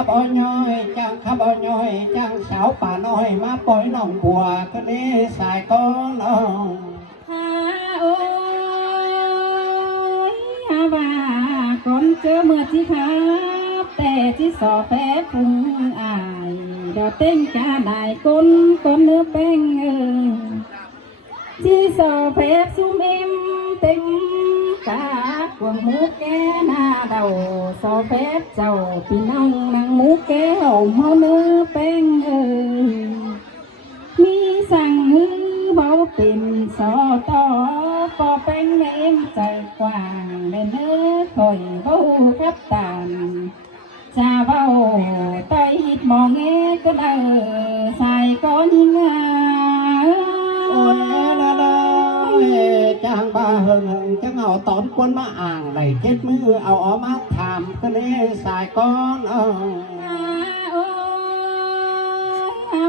ขับอ้อยน้อยจ้างขับอ้อยน้อยจ้างสาวป่าน้อยมาปล่อยน้องบัวก็นี้สายก้อนน้องฮาโอ้ยฮาว่าก่อนเจอเมื่อที่ครับแต่ที่สอแพ้พุงอายดอกเต้งกาได้ก้นเนื้อแป้งที่สอแพ้ซุ่มเอ็มเต็มกากวงหมูแกหน้าเดาสอแพ้เจ้าพี่น้องนางหมูแกหอมเฮาเนื้อแป้งมีสั่งมือเบาเป็นสอต่อปอแป้งแม่เอ็มใจกว้างในเนื้อคอยเบาครับตานจะเบาไตหิดมองเอก็ใส่ก้อนหิงโอ้ยละเลยจ้างบ้าเฮงจังเอาตอนกวนมาอ่างได้เจ็ดมือเอาออกมาถามก็นี้สายก้อนโอ้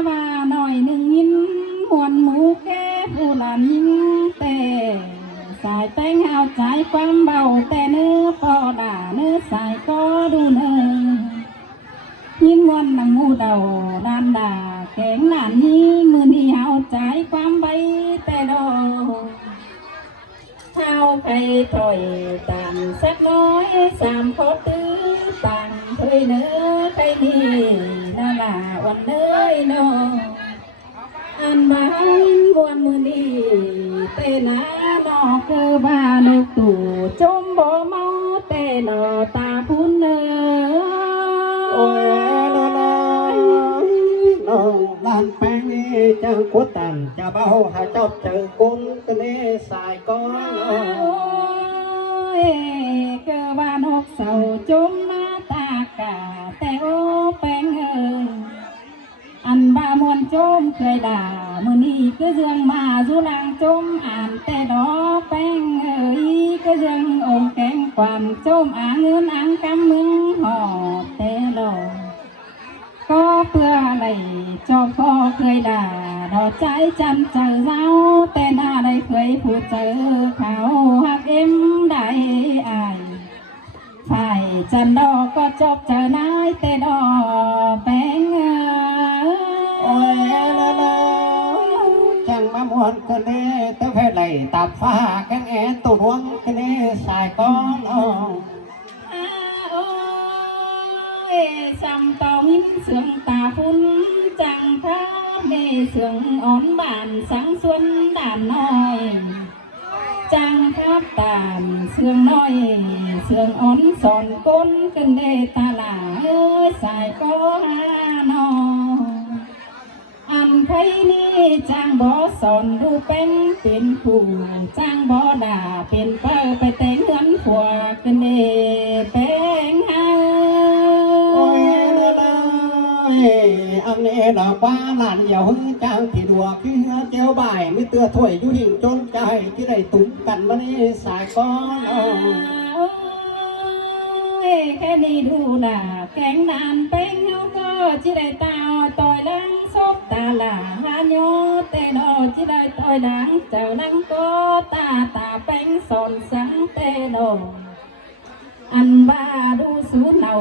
ว่าหน่อยหนึ่งยินหวนหมูแก่ผู้หลานยิงแต่สายแต่งเอาใจความเบาแต่เนื้อปอด่าเนื้อสายก็ดูเนื้อยินวันนังมูเดาดานด่าแข็งหลานนี้มือนี่เอาใจความใบแต่ดอกเท้าใครถอยตามสักน้อยสามขอตื้อต่างเคยเนื้อใครนี่น่าละวันเนื้อเนาะอันบ้านวันมือนี่เต้นาดอกคือบ้านกตู่จมบ่เมาเต้นอตาพุ่นเนื้อโอ้ยละเลยน้องลานแป้งนี่จังกุตันจะเบาหาเจ้าเจอกุนก็นี้สายก้อนเกิดบ้านกเสาจมมาตากาแต่โอแป้งอันบ้ามวนจมเคยด่ามือนี้ก็เรื่องมาสุลังจมอ่านแต่ดอกแป้งก็เรื่ององค์แกงความจมอ่างเงินอ่างกำมึงหอดแต่ดอกก็เพื่ออะไรจอพ่อเคยด่าดอกใจจำเจอเจ้าแต่หน้าได้เคยพูดเจอเขาหักเอ็มได้อายฝ่ายจันดอกก็จบเจอนายแต่ดอกแป้งโอ้ยละเลยจังมามวนก็นี้แต่แค่ไหลตับฟ้ากันแอนตัวดวงก็นี้สายก้อนจำตอหินเสืองตาฟุ้นจังพระเมเสืองอ่อนบานสังสวนด่านน้อยจังครับตามเสืองน้อยเสืองอ่อนสอนก้นกันเดตาลาสายก็หานออันไพนี่จางบ่สอนดูเป็นผู้จางบ่ด่าเป็นเป้าไปแต่งเงินผัวกันเดเป็นหาโอ้ยละเลยอันนี้ดอกบ้าหลานอย่าหึงจ้างที่ดัวคือเจ้าบ่ายไม่เตือถ้วยอยู่หิ่งจนใจที่ได้ตุ้มกันมานี่สายก้อนแค่นี้ดูล่ะแข็งนานเป็นเงาก็จิได้ตาต่อยลังซบตาหล่าหาโยแต่ดอจิได้ต่อยดังเจ้านังก็ตาเป็นสอนสังแต่ดออันบ้าดูสูเนา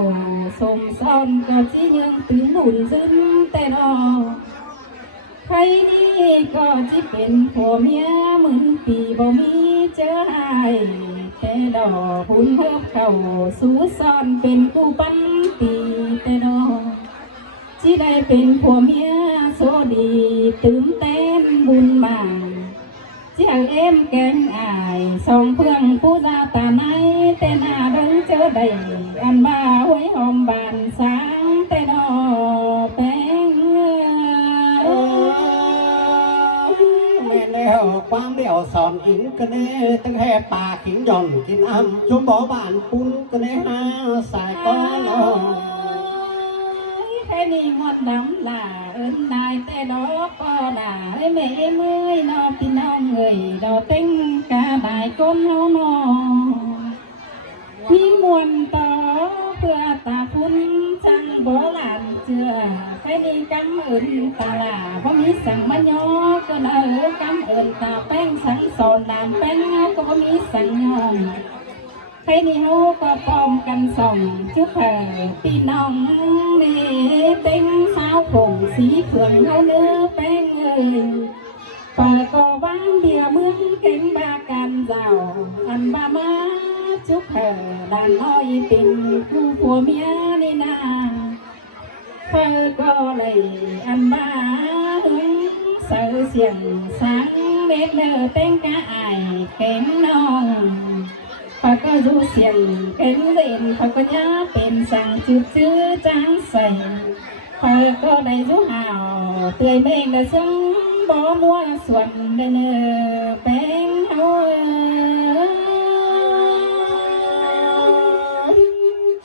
สมซ้อนก็จิยังตึงหนุนซึ้งแต่ดอใครนี่ก็จิเป็นผัวเมียเหมือนปีบ่มีเจอหายแต่ดอกหุ่นเพิ่มเข้าสู่ซ้อนเป็นกูปันปีแต่ดอกที่ได้เป็นผัวเมียโซดีตื่นเต้นบุญมาเจ้าเอ็มแกงอายสองเพื่อนผู้จาตาในแต่หน้าเดินเจอได้อันบ้าหวยหอมบานสางแต่ดอกแป้งแล้วความเดี่ยวสอนหินก็นี้ตั้งแค่ปากหินหย่อนกินอ้ำชมบ่อบานปุ้นก็นี้หาสายก้อนแค่นี้หมดดำลานายแต่ดอกก็ด่าแม่เมื่อยนอพี่น้องเงยดอกเต็งกาได้ก้นเฮานอมีมวนต่อเพื่อตาพุ่นจังโบราณเชื่อแค่นี้กำเอิญตาลาเพราะมีสั่งมันยอก็กำเอิญตาแป้งสังสอนด่านแป้งเงาก็มีสั่งยอ ใครนี่เขาก็พร้อมกันส่องชุกพี่น้องนี่เต็งสาวผงสีเผืองเขาเนื้อแป้งปาก็บ้างเดียวเมืองเก่งบากันเจ้าอันบามาชุกด้านน้อยเป็นคู่ผัวเมียนี่นาก็เลยอันบ้าเสือเสียงสังเม็ดเนอเต้งกะไอเก่งน้องก็รู้เสียงเก่งเล่นก็ย้าเป็นสั่งชื่อจังใส่ก็ได้รู้ห่าวเตยเม่งได้ซึ่งบ่มัวส่วนเนอเป็นเฮา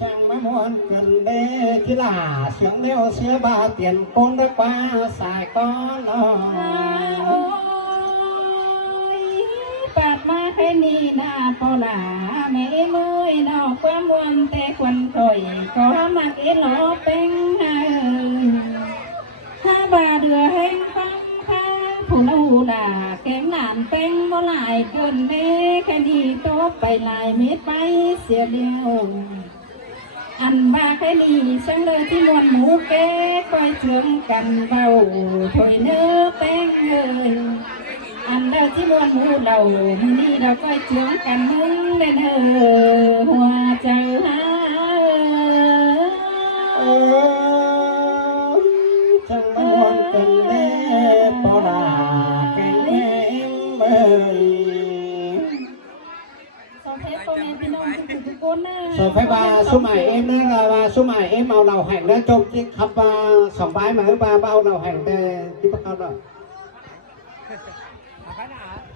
จังไม่มวนกันเด้ที่ลาเสียงเลี้ยวเสียบาเตียนปนรักว่าสายก้อนลอ ปาดมาแค่นี้นาพอลาไม่เมื่อยนอกความมวนแต่ควันถอยขอมักเอ็นหลอเป็นถ้าบาเดือแห้งฟังข้าผู้นูด่าแกงหนานเป็นบ่หลายเกินเด้แค่นี้โตไปหลายเม็ดไปเสียเดียวอันบาแค่นี้สังเลยที่มวนหมูแก่คอยเชื่องกันเบาถอยเนื้อแป้งอันเดาที่มวนหมูเรามือนี้เราก็เชื่องกันมึงเล่นหัวใจหาจังไม่มวนกันเด้ปอดาแกงเองเบยสอบไฟบาสุมัยเอ็มนะว่าสุมัยเอ็มเอาเราแห่งนะจมที่ขับมาสองใบมาหรือเปล่าเอาเราแห่งแต่ที่พวกเขาเนาะ